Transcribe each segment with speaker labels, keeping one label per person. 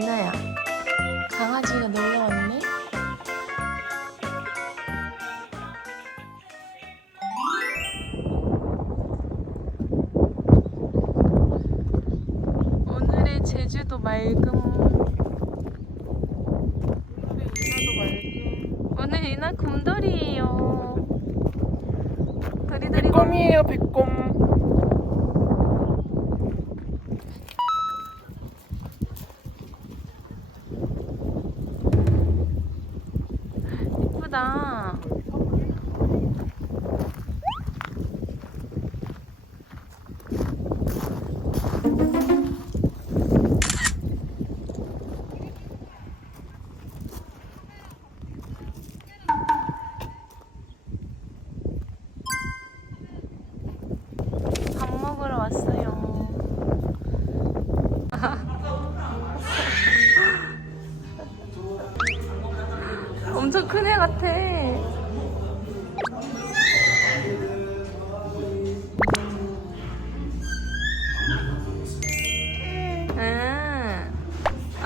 Speaker 1: 이나야, 강아지가 놀러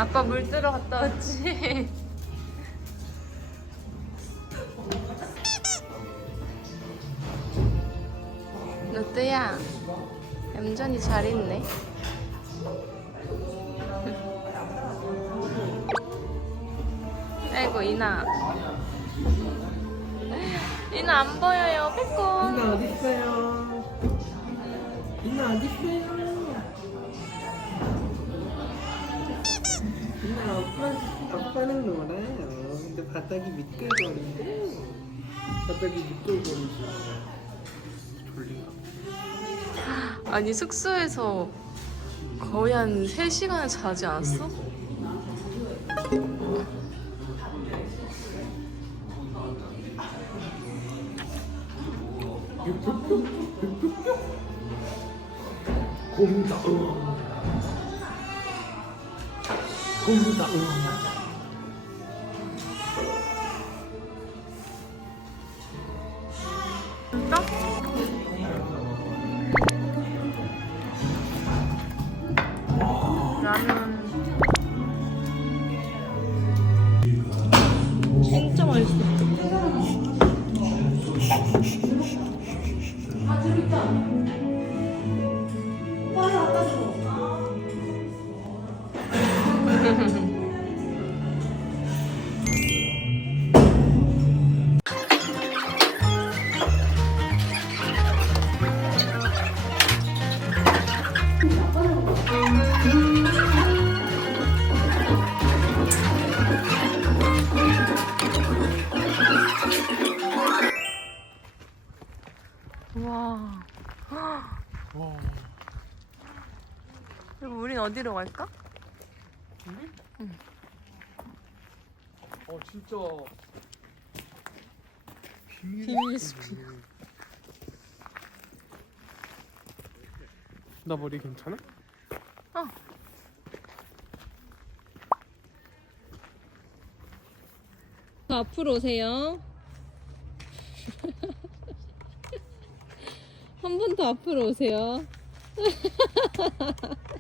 Speaker 1: 아빠 물 뜨러 갔다 왔지. 로또야, 얌전히 잘 있네.
Speaker 2: 아빠, 아빠는 놀아요 근데 바닥이 미끌거리고 바닥이 미끌거리고 졸리가
Speaker 1: 아니 숙소에서 거의 한 3시간을 자지 않았어? 라면 어디로 갈까?
Speaker 2: 어 진짜 비밀
Speaker 1: 비밀 숲이.
Speaker 2: 나 머리 괜찮아?
Speaker 1: 더 앞으로 오세요. 한 번 더 앞으로 오세요.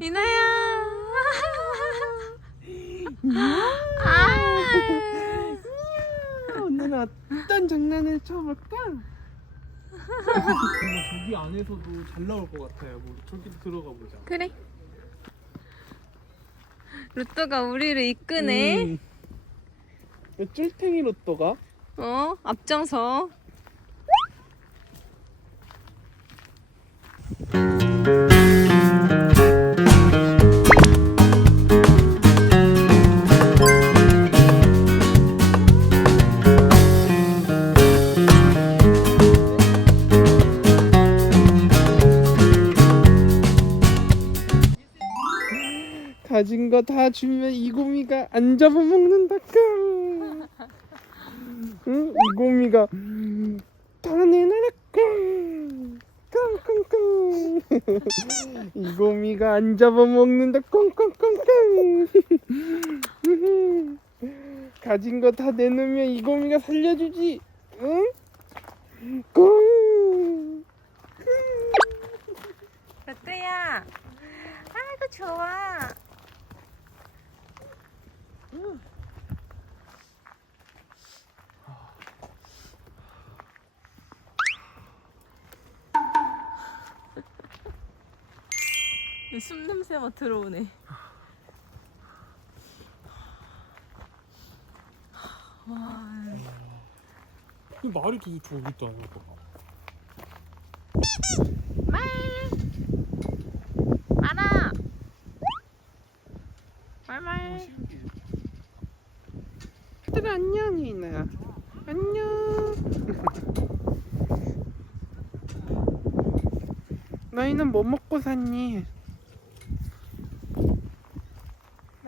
Speaker 1: 이나야. 아.
Speaker 2: 오늘은 어떤 장난을 쳐볼까? 저기 안에서도 잘 나올 것 같아요. 뭐 저기 들어가 보자.
Speaker 1: 그래. 로또가 우리를 이끄네.
Speaker 2: 음. 이 쫄탱이 로또가
Speaker 1: 어, 앞장서.
Speaker 2: 가진 거다 주면 이곰이가 안 잡아먹는다. 깡. 응? 이곰이가 다 내놔라. 깡. 깡깡깡. 이곰이가 안 잡아먹는다. 깡깡깡깡. 가진 거 다 내놓으면 이곰이가 살려주지. 응? 깡.
Speaker 1: 로또야. 좋아. 숨 냄새만 들어오네.
Speaker 2: 이 말이 되게 있다. 이거.
Speaker 1: 말. 말아. 말말.
Speaker 2: 얘들아 안녕 이나야. 안녕. 너희는 뭐 먹고 샀니?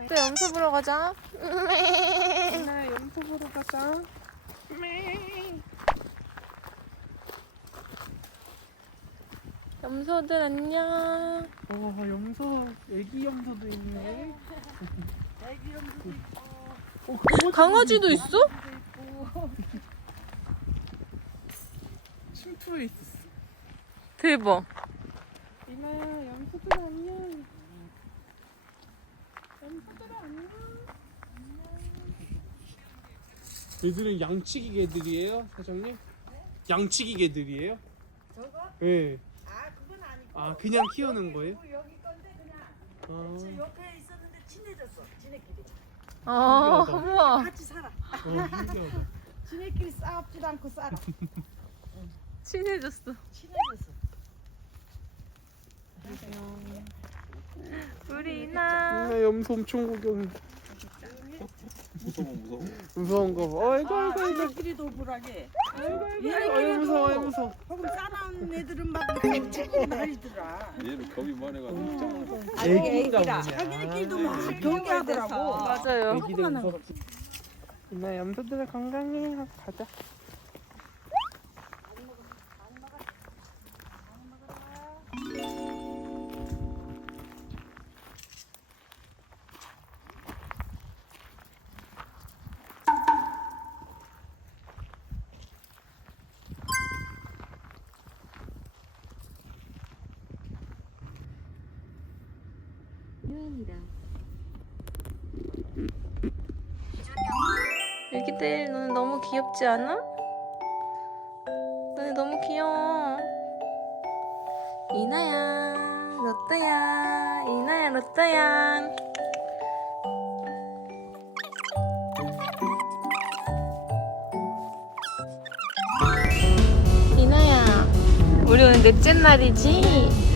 Speaker 1: 또 염소 보러 가자.
Speaker 2: 이나야 염소 보러 가자.
Speaker 1: 염소들 안녕.
Speaker 2: 어 염소 애기 염소도 있네. 어, 강아지도
Speaker 1: 강아지도. 있어?
Speaker 2: 침투에 있었어.
Speaker 1: 대박.
Speaker 2: 이나야 염소들 안녕. 염소들 안녕. 얘들은 양치기 개들이에요, 사장님? 양치기 개들이에요?
Speaker 3: 저거?
Speaker 2: 네.
Speaker 3: 아 그건 아니고
Speaker 2: 아 그냥 키우는 거예요?
Speaker 3: 여기 건데 그냥
Speaker 2: 아,
Speaker 3: 저 옆에 있었는데 친해졌어 지네끼리
Speaker 1: 아,
Speaker 2: 신기하다.
Speaker 1: 우와.
Speaker 3: 같이 살아
Speaker 2: 어, 신기하다.
Speaker 3: 지네끼리 싸웁지도 않고 살아
Speaker 1: 친해졌어.
Speaker 3: 친해졌어
Speaker 1: 우리 이나.
Speaker 2: 이나 염소 엄청 구경해.
Speaker 4: 무서워 무서워
Speaker 2: 무서운 거 봐. 아이고
Speaker 3: 아
Speaker 2: 아이고 아이고.
Speaker 3: 지네끼리 도불하게
Speaker 2: 아이고 아이고 무서워 아이고 무서워.
Speaker 3: 거기 싸나운 애들은 막 깜짝 날리더라
Speaker 4: 얘는 겁이 많아가지고
Speaker 2: 애기인가 보냐.
Speaker 3: 자기네끼리도 막 경계하더라고
Speaker 1: 맞아요.
Speaker 2: 애기들 무섭지. 이나 염소들 건강해. 하고 가자.
Speaker 1: 애기들 너는 너무 귀엽지 않아? 너네 너무 귀여워. 이나야, 로또야, 이나야, 로또야. 이나야, 우리 오늘 넷째 날이지?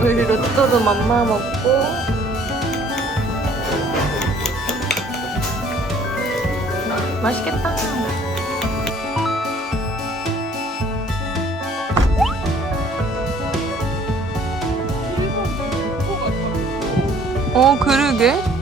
Speaker 2: 우리
Speaker 1: 로또도 맘마 먹고 맛있겠다. 어 그러게.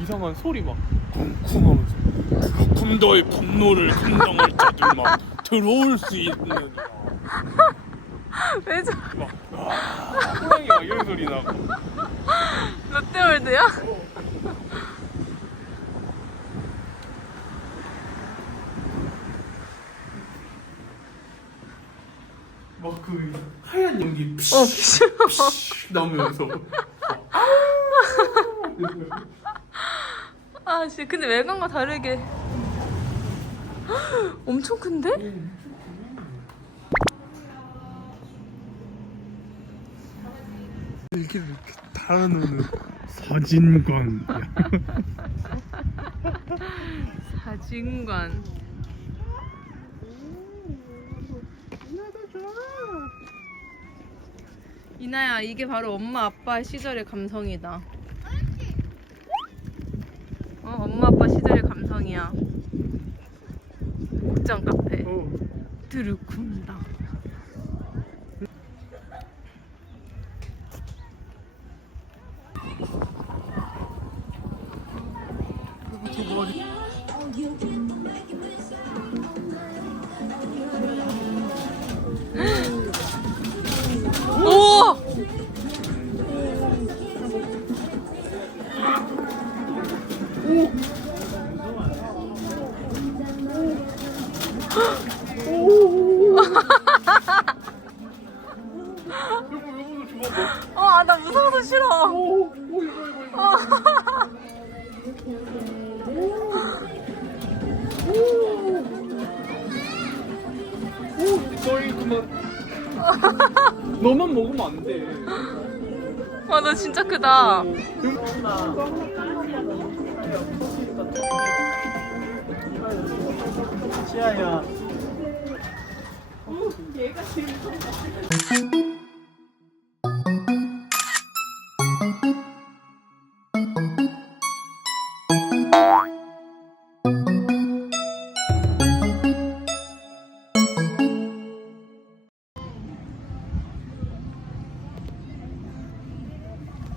Speaker 2: 이상한 소리 막 쿵쿵하면서 그 군도의 분노를 감당할 자들만 들어올 수 있는
Speaker 1: 왜 저?
Speaker 2: 막 아, 호랑이가 이런 소리 나고
Speaker 1: 롯데월드야?
Speaker 2: 막 그 하얀 연기 어,
Speaker 1: 피쉬 피쉬
Speaker 2: 나오면서
Speaker 1: 아, 아 진짜 근데 외관과 다르게 엄청 큰데?
Speaker 2: 이렇게 이렇게 달아놓는 사진관
Speaker 1: 사진관. 이나야 이게 바로 엄마 아빠 시절의 감성이다. 어 엄마 아빠 시절의 감성이야. 옥정 카페.
Speaker 2: 어.
Speaker 1: 드루쿤다. 어, 아, 나 무서워서 싫어.
Speaker 2: 너희 그만 너만 먹으면 안 돼
Speaker 1: 와, 너 진짜 크다.
Speaker 2: 시아야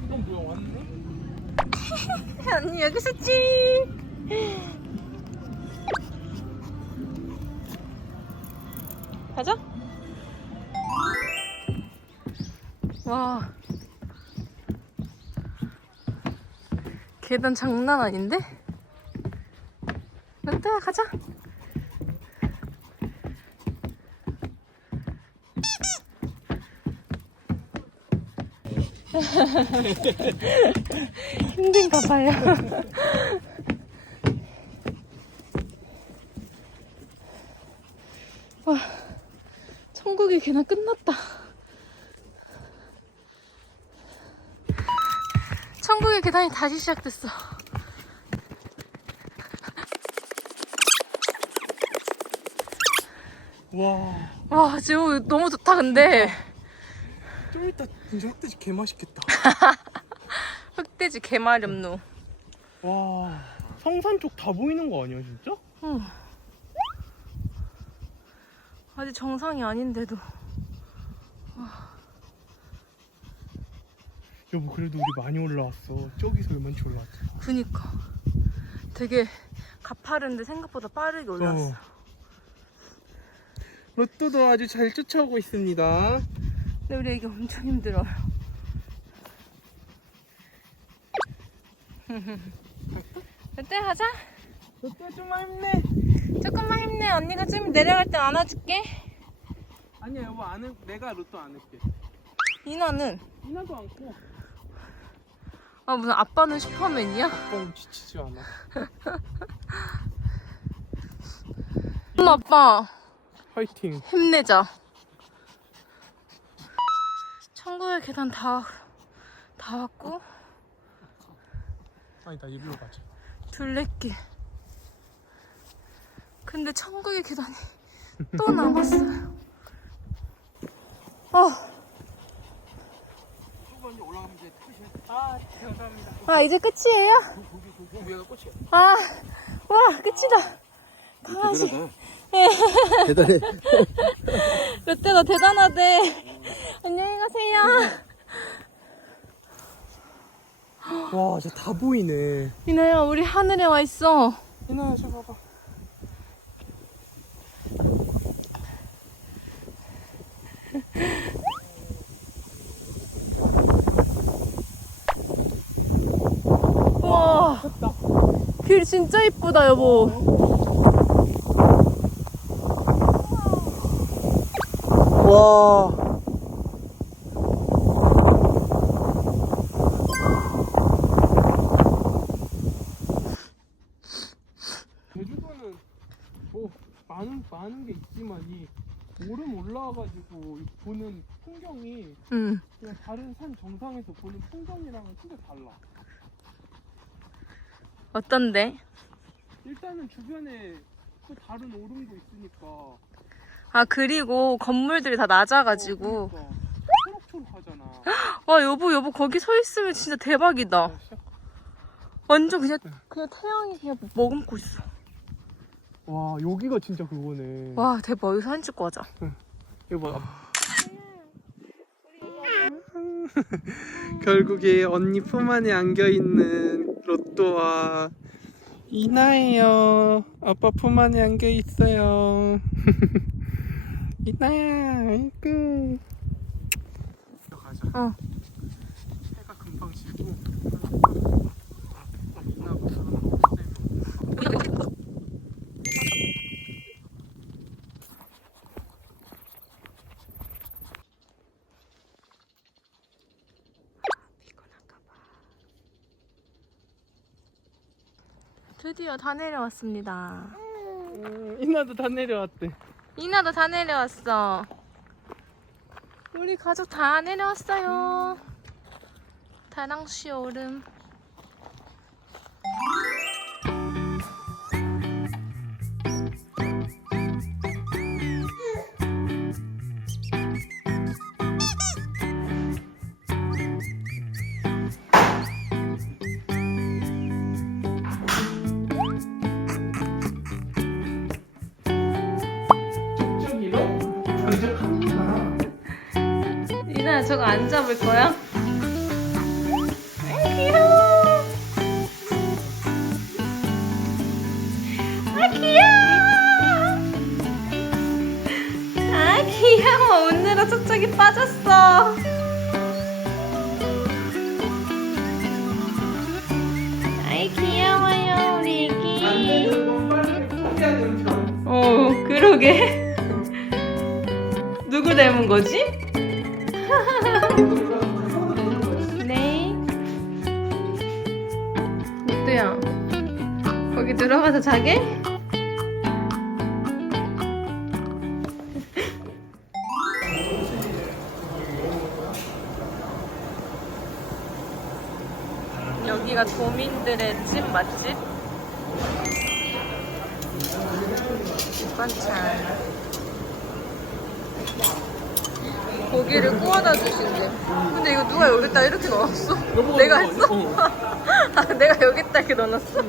Speaker 2: 이건 뭐야 왔네?
Speaker 1: 언니, 여기 있었 계단 장난 아닌데? 롯데야, 가자. 힘든가 봐요. 와, 천국의 계단 끝났다. 천국의 계단이 다시 시작됐어.
Speaker 2: 와,
Speaker 1: 와, 지금 너무 좋다, 근데.
Speaker 2: 좀 이따 진짜 흑돼지 개 맛있겠다.
Speaker 1: 흑돼지 개마렴누.
Speaker 2: 와, 성산 쪽 다 보이는 거 아니야, 진짜?
Speaker 1: 응. 아직 정상이 아닌데도.
Speaker 2: 여보, 그래도 우리 많이 올라왔어. 저기서 얼마나 올라왔지?
Speaker 1: 그니까. 되게 가파른데 생각보다 빠르게. 어.
Speaker 2: 로또도 아주 잘 쫓아오고 있습니다.
Speaker 1: 근데 우리 애기 엄청 힘들어요. 그때 하자.
Speaker 2: 로또 좀 힘내.
Speaker 1: 조금만 힘내. 언니가 좀 내려갈 때 안아줄게.
Speaker 2: 아니야, 여보, 안 해. 내가 로또 안 할게.
Speaker 1: 이나는
Speaker 2: 이나도 않고.
Speaker 1: 아 무슨 아빠는 슈퍼맨이야?
Speaker 2: 아빠는 지치지 않아.
Speaker 1: 엄마 아빠
Speaker 2: 화이팅.
Speaker 1: 힘내자. 천국의 계단 다 다 왔고
Speaker 2: 아니다, 이리로 가자.
Speaker 1: 둘레길. 근데 천국의 계단이 또 남았어요. 어.
Speaker 2: 올라가면 이제. 아, 감사합니다.
Speaker 1: 아 이제 끝이에요?
Speaker 2: 위에가.
Speaker 1: 아, 와 끝이다. 강아지.
Speaker 4: 대단해.
Speaker 1: 롯데가 대단하대. 안녕히 가세요.
Speaker 2: 와, 진짜 다 보이네.
Speaker 1: 이나야 우리 하늘에 와 있어.
Speaker 2: 이나야, 저 봐봐.
Speaker 1: 와. 길 진짜 이쁘다 여보.
Speaker 4: 와.
Speaker 2: 제주도는 뭐 많은 많은 게 있지만 이 오름 올라와가지고 이 보는 풍경이
Speaker 1: 응.
Speaker 2: 그냥 다른 산 정상에서 보는 풍경이랑은 진짜 달라.
Speaker 1: 어떤데?
Speaker 2: 일단은 주변에 또 다른 오름도 있으니까
Speaker 1: 아 그리고 건물들이 다 낮아가지고.
Speaker 2: 어, 그러니까 초록초록하잖아.
Speaker 1: 와 여보 여보 거기 서 있으면 진짜 대박이다. 완전 그냥 그냥 태양이 그냥 머금고 있어.
Speaker 2: 와 여기가 진짜 그거네.
Speaker 1: 와 대박 여기 사진 찍고 가자.
Speaker 2: 이거 봐. 결국에 언니 품 안에 안겨 있는 로또와 이나예요. 아빠 품 안에 안겨 있어요. 이나야, 아이고. 가자.
Speaker 1: 어.
Speaker 2: 해가 금방 지고.
Speaker 1: 드디어 다 내려왔습니다.
Speaker 2: 음, 이나도 다 내려왔대.
Speaker 1: 이나도 다 내려왔어. 우리 가족 다 내려왔어요. 다랑시 오름. 저거 안 잡을 거야? 아 귀여워. 아 귀여워. 아 귀여워. 오늘은 촉촉이 빠졌어. 아이 귀여워요 우리 애기. 어 그러게. 누구 닮은 거지? 거기 들어가서 자게? 여기가 도민들의 집 맛집? 반찬. 고기를 구워다 주신대. 근데 이거 누가 여기다 이렇게 넣었어? 내가 했어?
Speaker 2: 거
Speaker 1: 아, 내가 여기다 이렇게 넣어놨어?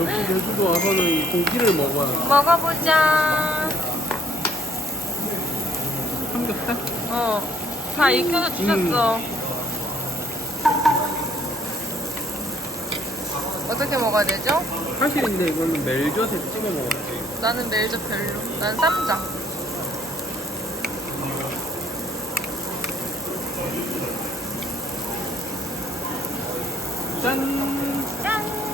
Speaker 2: 역시 제주도 와서는 이 고기를 먹어야 돼.
Speaker 1: 먹어보자.
Speaker 2: 삼겹살?
Speaker 1: 어. 다 익혀서 주셨어. 어떻게 먹어야 되죠?
Speaker 2: 사실 근데 이거는 멜젓에 찍어 먹어야지.
Speaker 1: 나는 멜젓 별로. 난 쌈장.
Speaker 2: 짠!
Speaker 1: 짠!